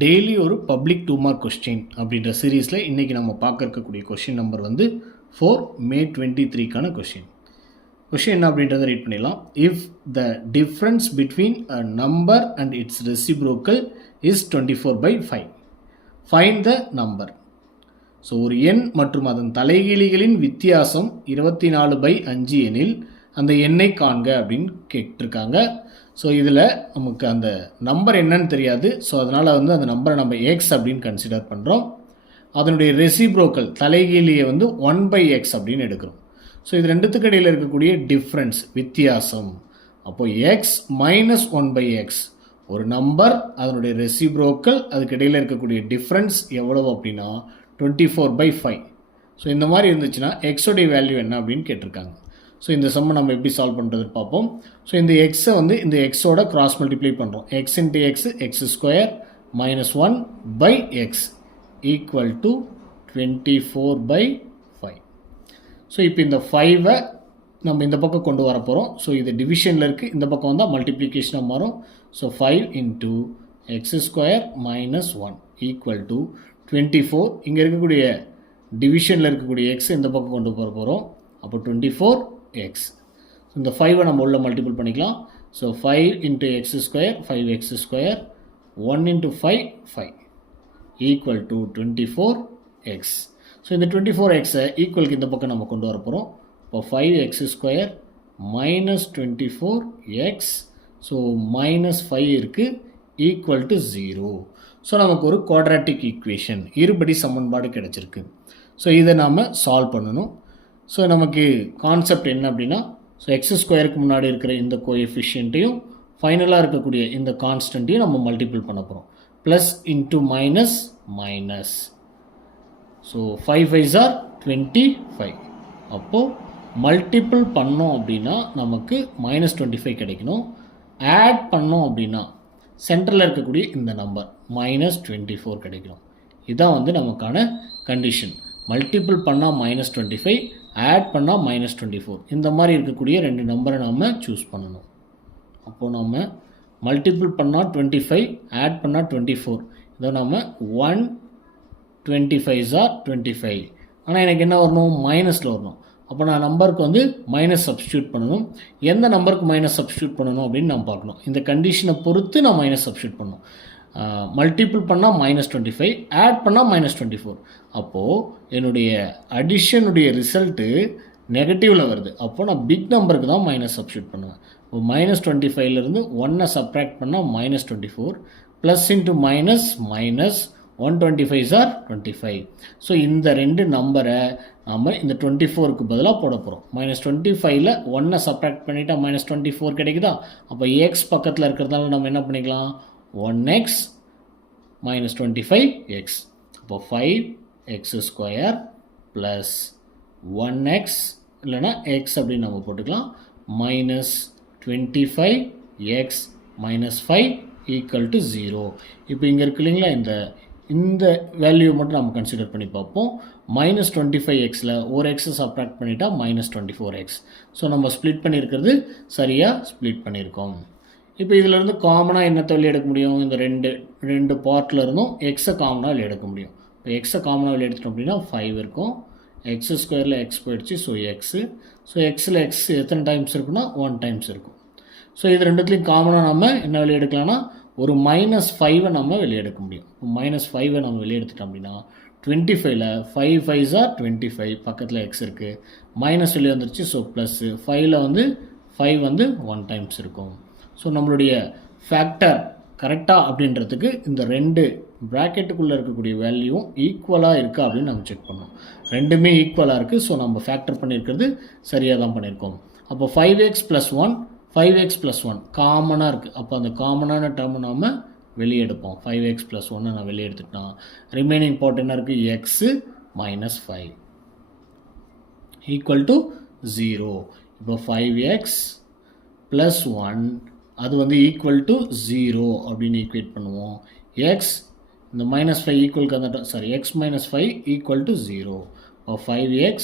Daily ஒரு public 2 mark question அப்படின்ற சீரீஸில் இன்றைக்கி நம்ம பார்க்க இருக்கக்கூடிய கொஸ்டின் நம்பர் வந்து 4 May 23க்கான கொஸ்டின் என்ன அப்படின்றத ரீட் பண்ணிடலாம். If the difference between a number and it's reciprocal is 24/5 find the number. So ஒரு எண் மற்றும் அதன் தலைகீழிகளின் வித்தியாசம் 24/5 எனில் அந்த எண்ணை காண்க அப்படின்னு கேட்டிருக்காங்க. ஸோ இதில் நமக்கு அந்த நம்பர் என்னன்னு தெரியாது. ஸோ அதனால் வந்து அந்த நம்பரை நம்ம எக்ஸ் அப்படின்னு கன்சிடர் பண்ணுறோம். அதனுடைய ரெசிப்ரோக்கல் தலைகீழியை வந்து 1/x அப்படின்னு எடுக்கிறோம். ஸோ இது ரெண்டுத்துக்கு இடையில் இருக்கக்கூடிய டிஃப்ரென்ஸ் வித்தியாசம். அப்போது எக்ஸ் மைனஸ் 1/x ஒரு நம்பர், அதனுடைய ரெசிப்ரோக்கல், அதுக்கு இடையில் இருக்கக்கூடிய டிஃப்ரென்ஸ் எவ்வளவு அப்படின்னா 24/5. ஸோ இந்த மாதிரி இருந்துச்சுன்னா எக்ஸோடைய வேல்யூ என்ன அப்படின்னு கேட்டிருக்காங்க. ஸோ இந்த சம்மை நம்ம எப்படி சால்வ் பண்ணுறது பார்ப்போம். ஸோ இந்த எக்ஸை வந்து இந்த எக்ஸோட கிராஸ் மல்டிப்ளை பண்ணுறோம். X into X X square minus 1/x equal to 24/5. So இப்போ இந்த 5ஐ நம்ம இந்த பக்கம் கொண்டு வர போகிறோம். ஸோ இது டிவிஷனில் இருக்குது, இந்த பக்கம் வந்தால் மல்டிப்ளிகேஷனாக மாறும். So 5 into X square minus 1 equal to 24. இங்கே இருக்கக்கூடிய டிவிஷனில் இருக்கக்கூடிய எக்ஸ் இந்த பக்கம் கொண்டு போக போகிறோம். அப்போ 24x. இந்த 5ஐ நம்ம உள்ள மல்டிபிள் பண்ணிக்கலாம். So 5 into X square 5x square 1 into 5 5 equal to 24x. So இந்த 24xஐ ஈக்குவலுக்கு இந்த பக்கம் நம்ம கொண்டு வர போகிறோம். இப்போ 5x square minus 24x. So minus 5 இருக்குது ஈக்குவல் டு 0. ஸோ நமக்கு ஒரு குவாட்ராட்டிக் ஈக்குவேஷன் இருபடி சமன்பாடு கிடச்சிருக்கு. ஸோ இதை நாம் சால்வ் பண்ணணும். ஸோ நமக்கு கான்செப்ட் என்ன அப்படின்னா, ஸோ எக்ஸ் ஸ்கொயருக்கு முன்னாடி இருக்கிற இந்த கோஎஃபிஷியன்ட்டையும் ஃபைனலாக இருக்கக்கூடிய இந்த கான்ஸ்டன்ட்டையும் நம்ம மல்டிபிள் பண்ண போகிறோம். Plus into minus minus. So 5 5s are 25. அப்போது மல்டிபிள் பண்ணோம் அப்படின்னா நமக்கு -25 கிடைக்கணும். ஆட் பண்ணோம் அப்படின்னா சென்டரில் இருக்கக்கூடிய இந்த நம்பர் -24 கிடைக்கணும். இதுதான் வந்து நமக்கான கண்டிஷன். மல்டிபிள் பண்ணால் -25, ஆட் பண்ணால் -24. இந்த மாதிரி இருக்கக்கூடிய ரெண்டு நம்பரை நாம் சூஸ் பண்ணணும். அப்போது நம்ம மல்டிபிள் பண்ணால் 25, ஆட் பண்ணால் 24. இதை நம்ம 125s are 25. ஆனால் எனக்கு என்ன வரணும், மைனஸில் வரணும். அப்போ நான் நம்பருக்கு வந்து மைனஸ் சப்ஸ்டியூட் பண்ணணும். எந்த நம்பருக்கு மைனஸ் சப்ஸ்டியூட் பண்ணணும் அப்படின்னு நான் பார்க்கணும். இந்த கண்டிஷனை பொறுத்து நான் மைனஸ் சப்ஸ்டியூட் பண்ணணும். மல்டிபிள் பண்ணால் -25, ஆட் பண்ணால் -24. அப்போது என்னுடைய அடிஷனுடைய ரிசல்ட்டு நெகட்டிவில் வருது. அப்போது நான் பிக் நம்பருக்கு தான் மைனஸ் சப்ஸ்டியூட் பண்ணுவேன். இப்போ -25லேருந்து 1ஐ சப்ராக்ட் பண்ணால் -24, plus into minus minus 125s are 25. So இந்த ரெண்டு நம்பரை நம்ம இந்த 24க்கு பதிலாக போட போகிறோம். -25ல் 1ஐ சப்ராக்ட் பண்ணிவிட்டால் -24 கிடைக்குதா. அப்போ எக்ஸ் பக்கத்தில் இருக்கிறதால நம்ம என்ன பண்ணிக்கலாம், 1x minus 25x. அப்போ 5x ஸ்கொயர் ப்ளஸ் 1x இல்லைனா x அப்படின்னு நம்ம போட்டுக்கலாம், minus 25x minus 5 equal to 0. இப்போ இங்கே இருக்கு இல்லைங்களா, இந்த வேல்யூ மட்டும் நம்ம கன்சிடர் பண்ணி பார்ப்போம். -25xல் ஒரு எக்ஸை சப்ராக்ட் பண்ணிட்டா -24x. ஸோ நம்ம ஸ்ப்ளிட் பண்ணியிருக்கிறது சரியாக ஸ்ப்ளிட் பண்ணியிருக்கோம். இப்போ இதிலேருந்து காமனாக என்னத்தை வெளியே எடுக்க முடியும், இந்த ரெண்டு பார்ட்டில் இருந்தும் எக்ஸை காமனாக வெளியே எடுக்க முடியும். இப்போ எக்ஸை காமனாக வெளியே எடுத்துட்டோம் அப்படின்னா 5 இருக்கும். எக்ஸ் ஸ்கொயரில் எக்ஸ் போயிடுச்சு. So x. ஸோ எக்ஸில் எக்ஸ் எத்தனை டைம்ஸ் இருக்குன்னா 1 டைம்ஸ் இருக்கும். ஸோ இது ரெண்டுத்துலேயும் காமனாக நம்ம என்ன வெளியே எடுக்கலாம்னா ஒரு -5ஐ நம்ம வெளியே எடுக்க முடியும். -5ஐ நம்ம வெளியே எடுத்துட்டோம் அப்படின்னா 25ல் 5 5s are 25, பக்கத்தில் எக்ஸ் இருக்குது, மைனஸ் வெளியே வந்துருச்சு. ஸோ ப்ளஸ்ஸு 5ல் வந்து 5 வந்து 1 டைம்ஸ் இருக்கும். ஸோ நம்மளுடைய ஃபேக்டர் கரெக்டாக அப்படின்றதுக்கு இந்த ரெண்டு ப்ராக்கெட்டுக்குள்ளே இருக்கக்கூடிய வேல்யூவும் ஈக்குவலாக இருக்கா அப்படின்னு நம்ம செக் பண்ணோம். ரெண்டுமே ஈக்குவலாக இருக்குது. ஸோ நம்ம ஃபேக்டர் பண்ணியிருக்கிறது சரியாக தான் பண்ணியிருக்கோம். அப்போ 5x + 1 5x + 1 காமனாக இருக்குது. அப்போ அந்த காமனான டேர்மை நாம் வெளியே எடுப்போம். 5x + 1 நான் வெளியே எடுத்துட்டேன். ரிமைனிங் பார்ட் என்ன இருக்குது, எக்ஸு மைனஸ் 5 ஈக்குவல் டு 0. இப்போ 5x + 1 அது வந்து ஈக்குவல் டு 0 அப்படின்னு ஈக்குவேட் பண்ணுவோம். எக்ஸ் இந்த -5 ஈக்குவலுக்கு அந்த எக்ஸ் மைனஸ் 5 ஈக்குவல் டு 0. இப்போ 5x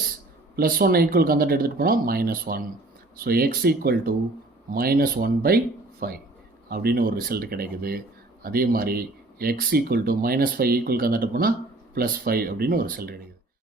+ 1 ஈக்குவலுக்கு அந்த எடுத்துகிட்டு போனால் -1. ஸோ எக்ஸ் ஈக்குவல் டு -1/5 அப்படின்னு ஒரு ரிசல்ட் கிடைக்குது. அதே மாதிரி எக்ஸ் ஈக்குவல் டு -5 ஈக்குவல் கந்தாட்ட போனால் +5 அப்படின்னு ஒரு ரிசல்ட் கிடைக்குது.